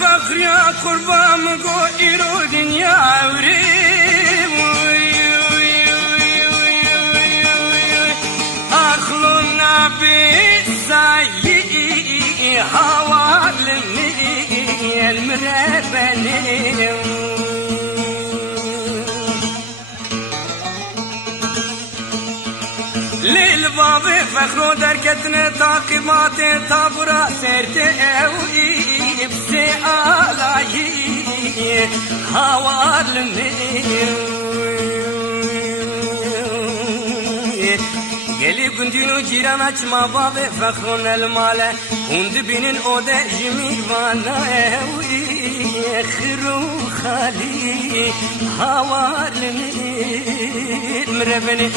فخر يا قربان مقو إيرو دنيا عوري أخلو النبي سايي حوالني المربني للباب فخرو دركتنا تاقبات تابرا سرت اوي بسي آلاي حوالني قلي كنتينو جيران اچما باب فخرون المال هند بينن اوده جميل وانا اوي خرو خالي حوالني مربني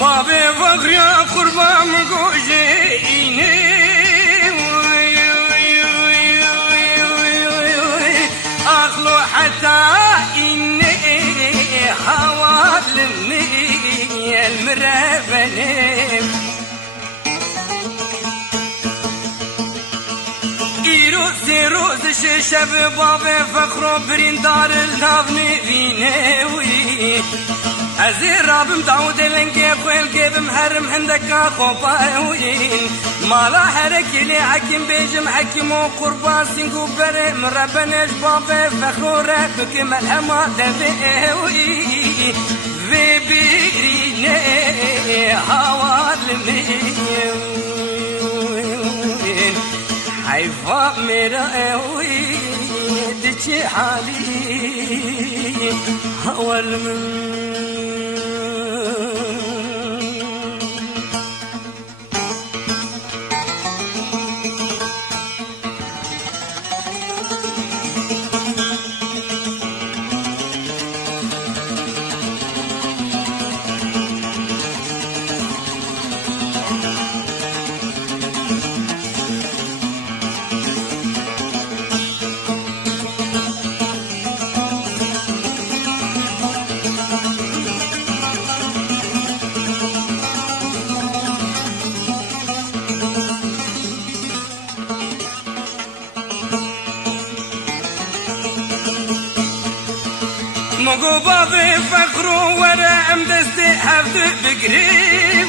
بابي فخر يا قربان مقوجيني أخلو حتى إني حوالني المربني روز شب بابي فخرو برين دار التافني فينوي ازي رابم داود لنجيب والجيب محرم عندك خوباوين مالا حركي لي حكيم بيجم حكيم وقربان سنقو بري مربنش بابي فخرو ربك ملهما دبيوي في بيريني حوالني حيفا ميرا اوي دجي حالي هوال من مقو بابي فخرو ورا امدستي حفظ بقريب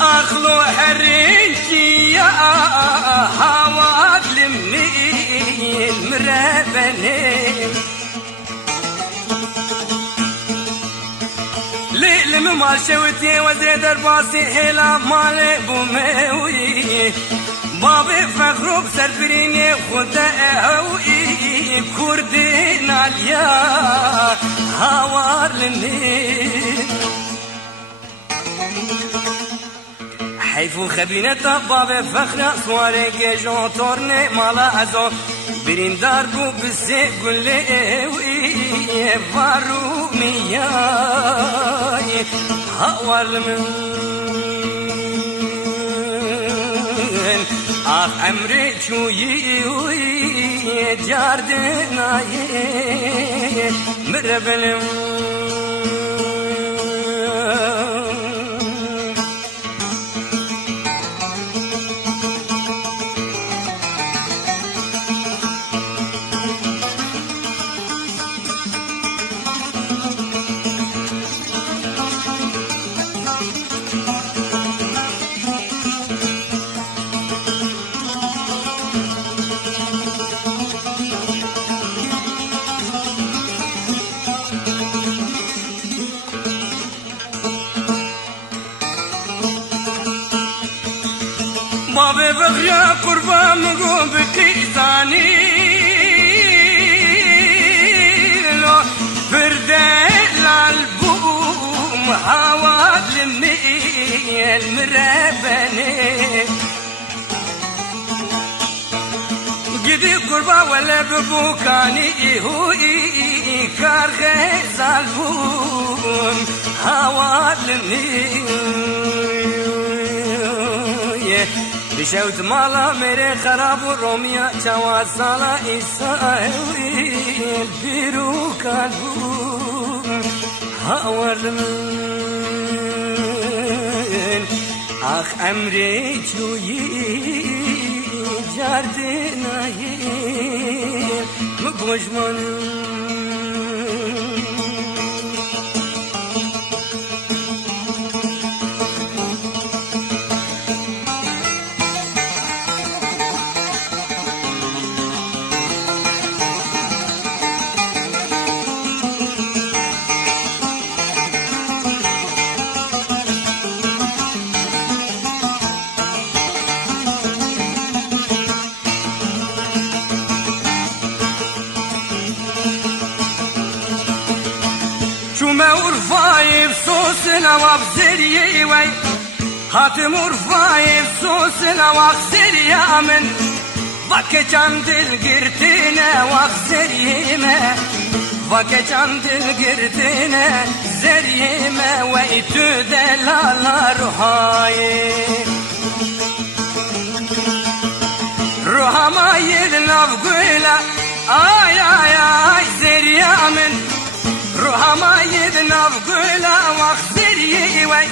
اخلو حرينتي يا حواد لمي المربني ليلم مال شوتي وزيد الباسي هلا مال بوموي بابي فخرو بسربريني خدا اوي كردين عليا هوار لني حيفو خبينة بابي فخر سواري جيجون تورني مالا ازو برين داربو بسي قولي اوي فارو مياي هوار من آخ عمري شوي جاردنا مربلم بابي بغيا قربان مقوم بقيزاني لو فردي لالبو محاول لمي المربني قدي قربا ولا ببوكاني هوي كار غزال بون حاول لمي بشوت مالا میره خراب و رومیا چوا سالا ایسایل بیرو کالبون هاورمن آخ امری چویی جاردنایی مگوشمانم شوما ورفاي بصوصنا وبزريي وي هاتم ورفاي بصوصنا وبزريي من فك جند القرتنا وبزريي ما فك جند القرتنا زريي ما ويتو دلال روحاي روحا ما يدنا بقولا آي آي آي زريي من روحا ما يدنا بقولا واخسري وي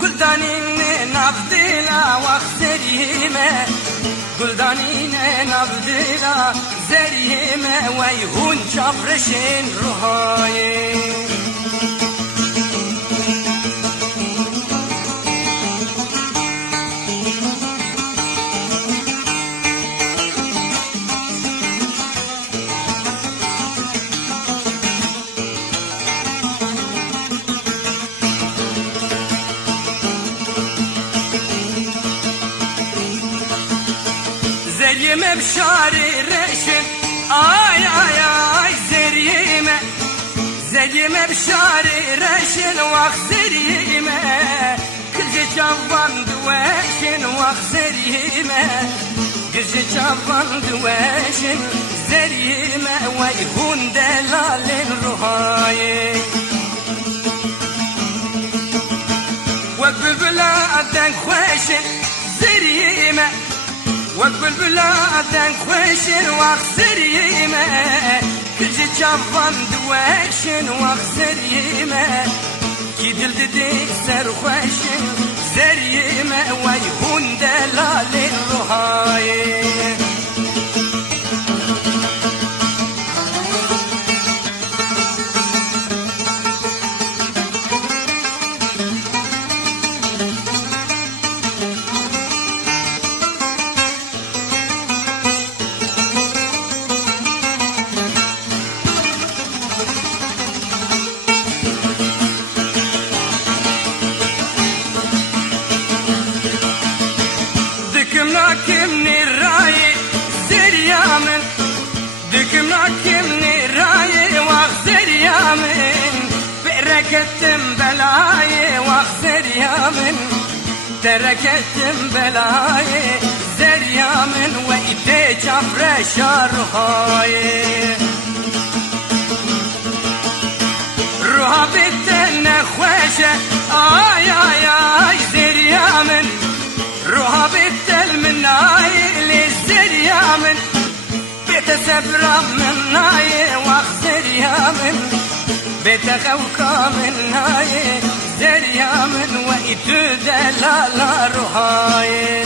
قلدانين نبدلا واخسري ما قلدانين نبدلا زري ما وي هون جبرشين روحاي زريمة بشاري رشن آي آي آي زريمة زريمة بشاري رشن واخ زريمة كل جوان دواشن واخ زريمة كل جوان دواشن زريمة ويهون دلال الرهاي وبالبلاد خوشن زريمة وقبل بلادن خوشن واخسر يما كل جوان دواشن واخسر يما كي دل ديك سر خوشن زر يما ويهون دلال الرهاي دكمناكمني الراي زريامن دكمناكمني الراي واخسر يامن بركتم بلاي واخسر يامن تركتم بلاي زريامن وإيدي جبر شارهاي روها بتنا خوشة آي آي آي زريامن روها بتل مناي للزريامن بتسبرا مناي واخسر يامن بتخوكا مناي زريامن وإيتو دلال روحاي